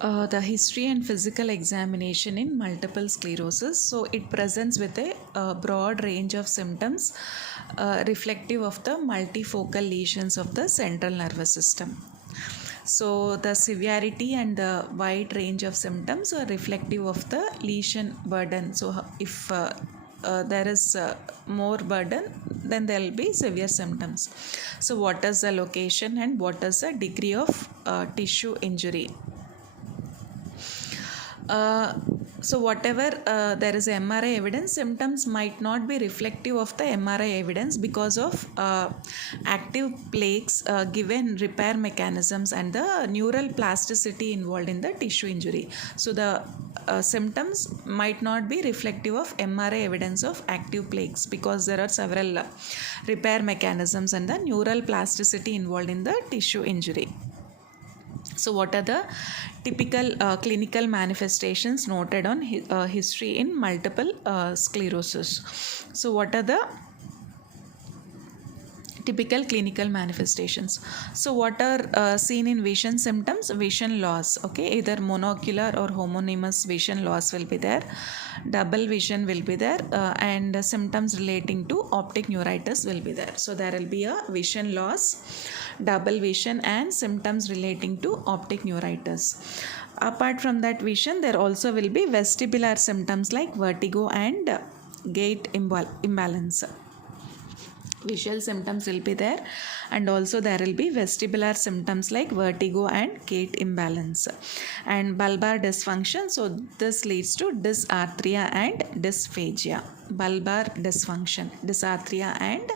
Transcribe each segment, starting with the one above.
The history and physical examination in multiple sclerosis. So it presents with a broad range of symptoms reflective of the multifocal lesions of the central nervous system. So the severity and the wide range of symptoms are reflective of the lesion burden. So if there is more burden, then there will be severe symptoms. So what is the location and what is the degree of tissue injury? So whatever there is MRI evidence, symptoms might not be reflective of the MRI evidence because of active plaques given repair mechanisms and the neural plasticity involved in the tissue injury. So the symptoms might not be reflective of MRI evidence of active plaques because there are several repair mechanisms and the neural plasticity involved in the tissue injury. So what are the typical clinical manifestations noted on history in multiple sclerosis? So what are the typical clinical manifestations? So what are seen in vision symptoms? Vision loss, okay, either monocular or homonymous vision loss will be there, double vision will be there, and symptoms relating to optic neuritis will be there. So there will be a vision loss, double vision, and symptoms relating to optic neuritis. Apart from that vision, there also will be vestibular symptoms like vertigo and gait imbalance. Visual symptoms will be there, and also there will be vestibular symptoms like vertigo and gait imbalance and bulbar dysfunction. So this leads to dysarthria and dysphagia. Bulbar dysfunction, dysarthria and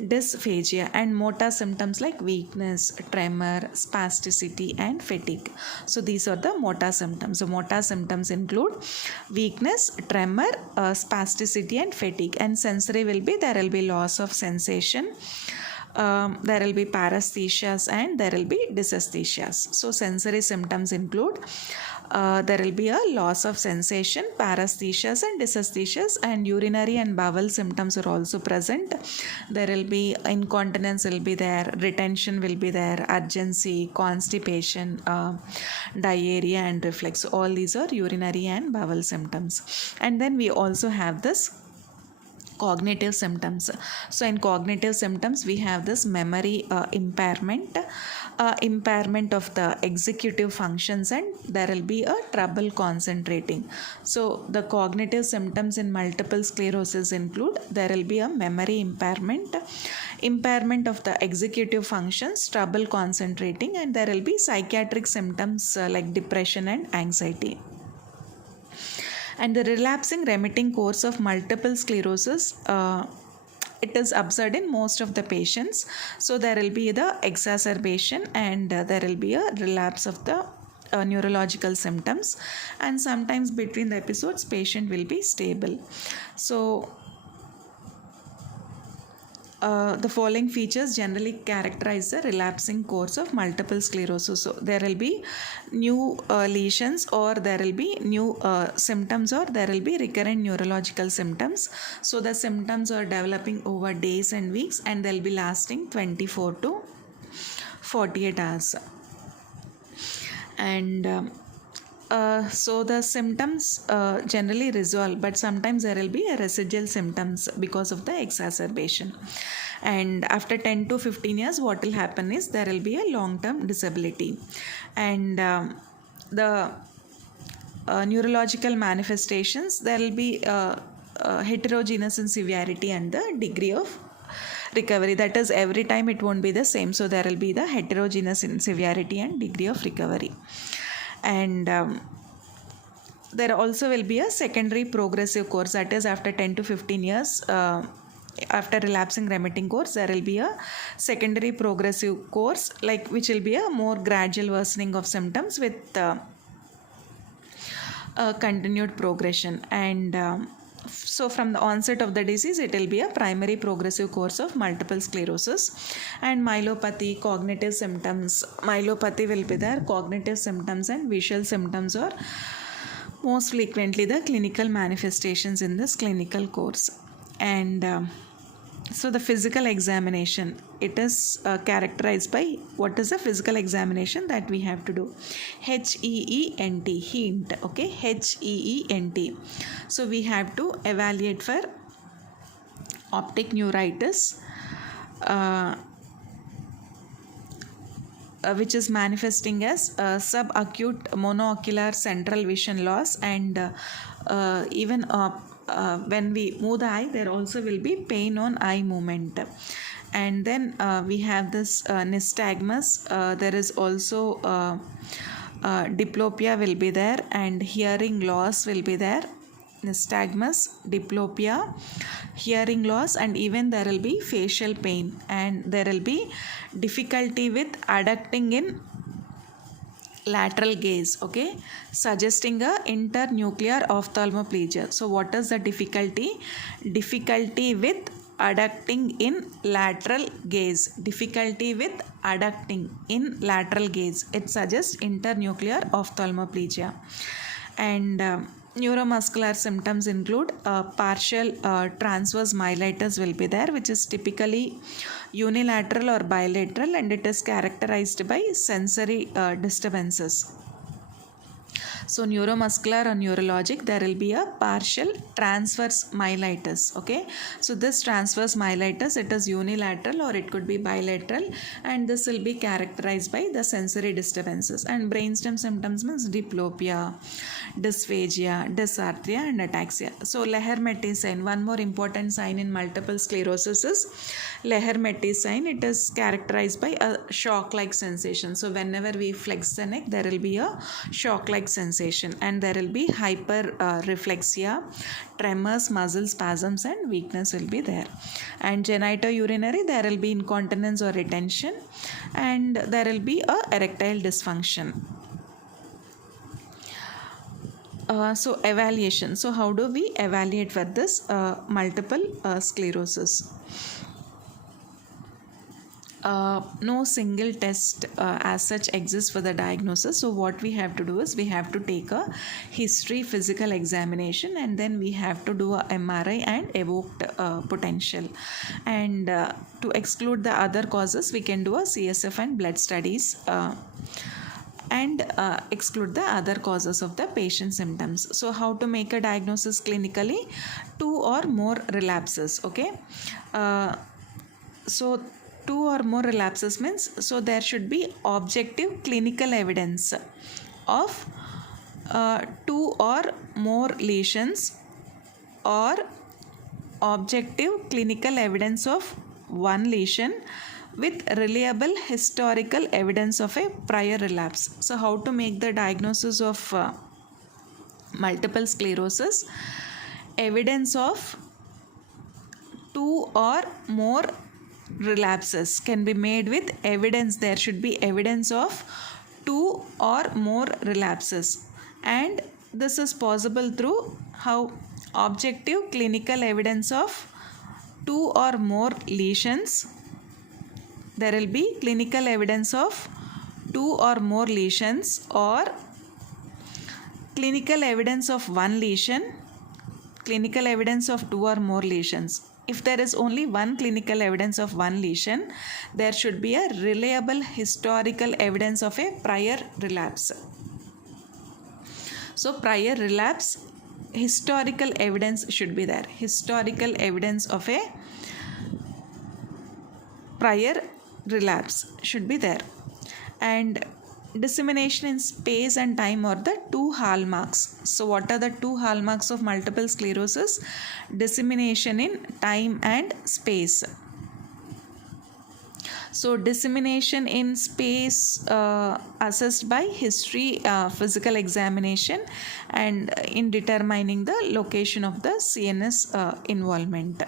dysphagia, and motor symptoms like weakness, tremor, spasticity, and fatigue. So these are the motor symptoms. So motor symptoms include weakness, tremor, spasticity, and fatigue. And sensory will be, there will be loss of sensation, there will be paresthesias, and there will be dysesthesias. So sensory symptoms include there will be a loss of sensation, paresthesias, and dysesthesias, and urinary and bowel symptoms are also present. There will be incontinence will be there, retention will be there, urgency, constipation, diarrhea, and reflux. So all these are urinary and bowel symptoms. And then we also have this cognitive symptoms. So in cognitive symptoms, we have this memory impairment, impairment of the executive functions, and there will be a trouble concentrating. So the cognitive symptoms in multiple sclerosis include, there will be a memory impairment, impairment of the executive functions, trouble concentrating, and there will be psychiatric symptoms like depression and anxiety. And the relapsing remitting course of multiple sclerosis, it is observed in most of the patients. So there will be the exacerbation, and there will be a relapse of the neurological symptoms, and sometimes between the episodes patient will be stable. So the following features generally characterize the relapsing course of multiple sclerosis. So there will be new lesions, or there will be new symptoms, or there will be recurrent neurological symptoms. So the symptoms are developing over days and weeks, and they'll be lasting 24 to 48 hours. And so the symptoms generally resolve, but sometimes there will be a residual symptoms because of the exacerbation. And after 10 to 15 years, what will happen is there will be a long-term disability. And the neurological manifestations, there will be heterogeneous in severity and the degree of recovery. That is, every time it won't be the same. So there will be the heterogeneous in severity and degree of recovery. And there also will be a secondary progressive course, that is after 10 to 15 years, after relapsing remitting course, there will be a secondary progressive course, like which will be a more gradual worsening of symptoms with continued progression. And so from the onset of the disease, it will be a primary progressive course of multiple sclerosis. And myelopathy, cognitive symptoms, myelopathy will be there, cognitive symptoms and visual symptoms are most frequently the clinical manifestations in this clinical course. And So the physical examination, it is characterized by what is the physical examination that we have to do. HEENT, hint, okay, HEENT. So we have to evaluate for optic neuritis, which is manifesting as subacute monocular central vision loss, and even when we move the eye, there also will be pain on eye movement. And then we have this nystagmus. There is also diplopia will be there, and hearing loss will be there. Nystagmus, diplopia, hearing loss, and even there will be facial pain, and there will be difficulty with adducting in lateral gaze, okay, suggesting a internuclear ophthalmoplegia. So what is the difficulty? Difficulty with adducting in lateral gaze. Difficulty with adducting in lateral gaze. It suggests internuclear ophthalmoplegia. And neuromuscular symptoms include partial transverse myelitis will be there, which is typically unilateral or bilateral, and it is characterized by sensory disturbances. So neuromuscular or neurologic, there will be a partial transverse myelitis, okay. So this transverse myelitis, it is unilateral or it could be bilateral, and this will be characterized by the sensory disturbances. And brainstem symptoms means diplopia, dysphagia, dysarthria, and ataxia. So Leher-Metty sign, one more important sign in multiple sclerosis is Leher-Metty sign. It is characterized by a shock-like sensation. So whenever we flex the neck, there will be a shock-like sensation, and there will be hyperreflexia, tremors, muscle spasms, and weakness will be there. And genitourinary, there will be incontinence or retention, and there will be a erectile dysfunction. So evaluation. So how do we evaluate for this multiple sclerosis? No single test as such exists for the diagnosis. So what we have to do is we have to take a history physical examination, and then we have to do a MRI and evoked potential. And to exclude the other causes, we can do a CSF and blood studies. And exclude the other causes of the patient symptoms. So how to make a diagnosis clinically? 2 or more relapses, okay. So 2 or more relapses means, so there should be objective clinical evidence of 2 or more lesions, or objective clinical evidence of 1 lesion with reliable historical evidence of a prior relapse. So how to make the diagnosis of multiple sclerosis? Evidence of 2 or more relapses can be made with evidence. There should be evidence of 2 or more relapses, and this is possible through how? Objective clinical evidence of 2 or more lesions. There will be clinical evidence of 2 or more lesions, or clinical evidence of 1 lesion, clinical evidence of 2 or more lesions. If there is only 1 clinical evidence of 1 lesion, there should be a reliable historical evidence of a prior relapse. So prior relapse, historical evidence should be there. Historical evidence of a prior relapse should be there. And dissemination in space and time are the 2 hallmarks. So what are the 2 hallmarks of multiple sclerosis? Dissemination in time and space. So dissemination in space assessed by history physical examination, and in determining the location of the CNS involvement.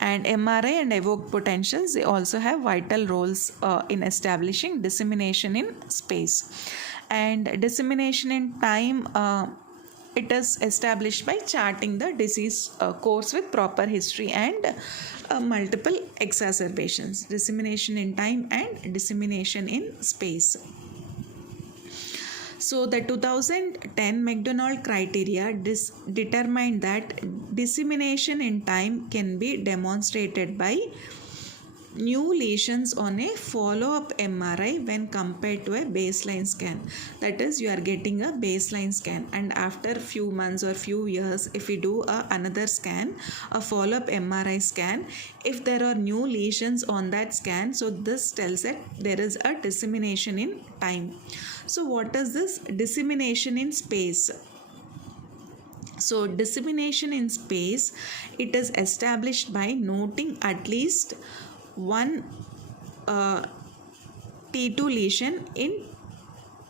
And MRI and Evoke Potentials, they also have vital roles in establishing dissemination in space. And dissemination in time, it is established by charting the disease course with proper history and multiple exacerbations. Dissemination in time and dissemination in space. So the 2010 Mcdonald Criteria determined that dissemination in time can be demonstrated by new lesions on a follow-up MRI when compared to a baseline scan. That is, you are getting a baseline scan, and after few months or few years, if we do another scan, a follow-up MRI scan, if there are new lesions on that scan, so this tells that there is a dissemination in time. So what is this dissemination in space? So dissemination in space, it is established by noting at least one T2 lesion in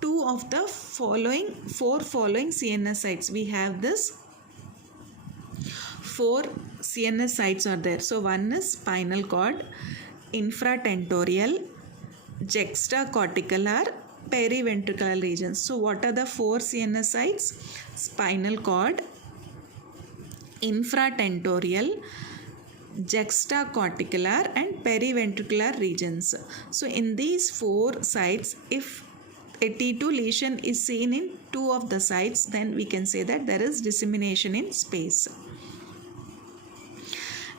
two of the four following CNS sites. We have this 4 CNS sites are there. So one is spinal cord, infratentorial, juxtacortical, periventricular regions. So what are the 4 CNS sites? Spinal cord, infratentorial, juxtacorticular and periventricular regions. So in these 4 sites, if a T2 lesion is seen in 2 of the sites, then we can say that there is dissemination in space.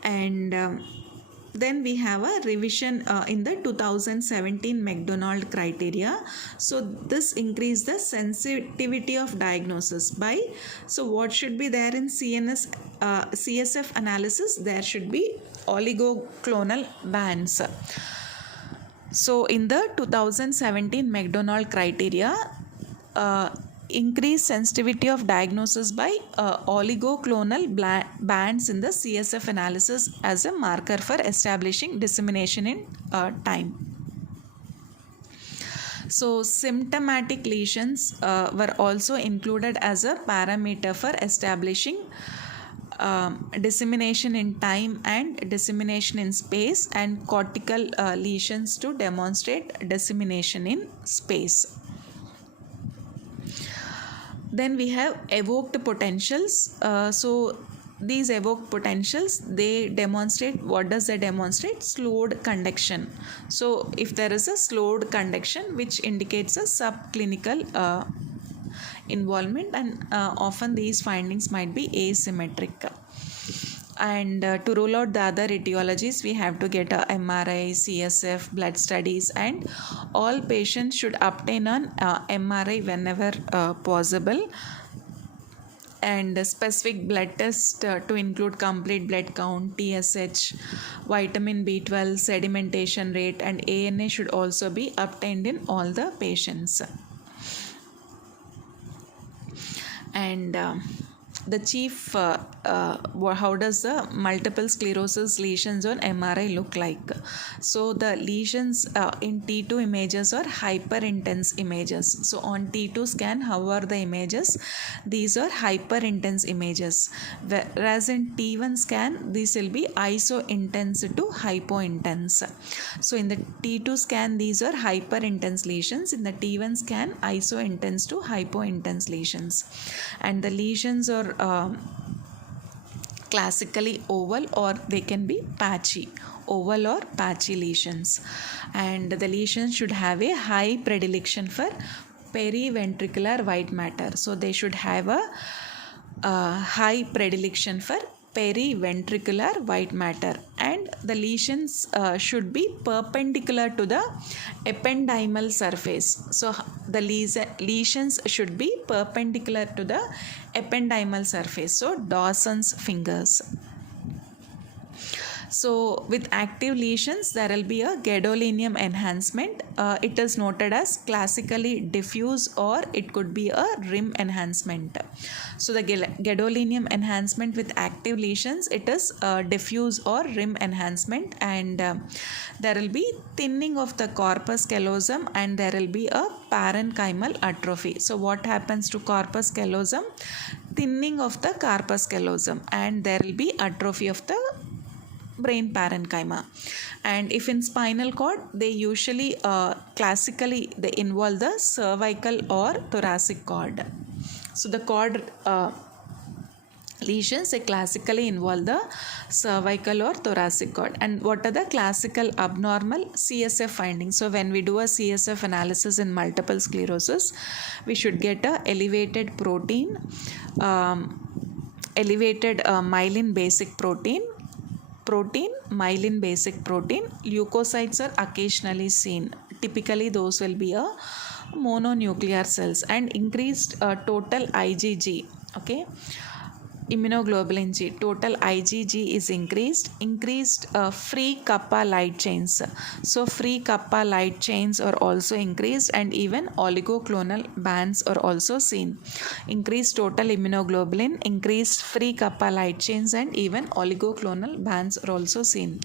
And then we have a revision in the 2017 Mcdonald Criteria. So this increased the sensitivity of diagnosis by, so what should be there in CSF analysis? There should be oligoclonal bands. So in the 2017 Mcdonald Criteria, increased sensitivity of diagnosis by oligoclonal bands in the CSF analysis as a marker for establishing dissemination in time. So symptomatic lesions were also included as a parameter for establishing dissemination in time and dissemination in space, and cortical lesions to demonstrate dissemination in space. Then we have evoked potentials. So these evoked potentials, they demonstrate, what does they demonstrate? Slowed conduction. So if there is a slowed conduction, which indicates a subclinical involvement, and often these findings might be asymmetric. And to rule out the other etiologies, we have to get a MRI, CSF, blood studies, and all patients should obtain an MRI whenever possible, and specific blood test to include complete blood count, TSH, vitamin B12, sedimentation rate, and ANA should also be obtained in all the patients. And the chief, how does the multiple sclerosis lesions on MRI look like? So the lesions in T2 images are hyper intense images. So on T2 scan, how are the images? These are hyper intense images, whereas in T1 scan, these will be iso intense to hypo intense. So in the T2 scan, these are hyper intense lesions. In the T1 scan, iso intense to hypo intense lesions, and the lesions are classically oval, or they can be patchy, oval or patchy lesions. And the lesions should have a high predilection for periventricular white matter. So they should have a high predilection for periventricular white matter, and the lesions should be perpendicular to the ependymal surface. So the lesions should be perpendicular to the ependymal surface, so Dawson's fingers. So with active lesions, there will be a gadolinium enhancement. It is noted as classically diffuse, or it could be a rim enhancement. So the gadolinium enhancement with active lesions, it is diffuse or rim enhancement, and there will be thinning of the corpus callosum, and there will be a parenchymal atrophy. So what happens to corpus callosum? Thinning of the corpus callosum, and there will be atrophy of the brain parenchyma. And if in spinal cord, they usually classically they involve the cervical or thoracic cord. So the cord Lesions, they classically involve the cervical or thoracic cord. And what are the classical abnormal CSF findings? So when we do a CSF analysis in multiple sclerosis, we should get a elevated protein, elevated myelin basic protein, myelin basic protein. Leukocytes are occasionally seen. Typically those will be a mononuclear cells, and increased total IgG. Okay, immunoglobulin G, total IgG is increased free kappa light chains. So free kappa light chains are also increased, and even oligoclonal bands are also seen. Increased total immunoglobulin, increased free kappa light chains, and even oligoclonal bands are also seen.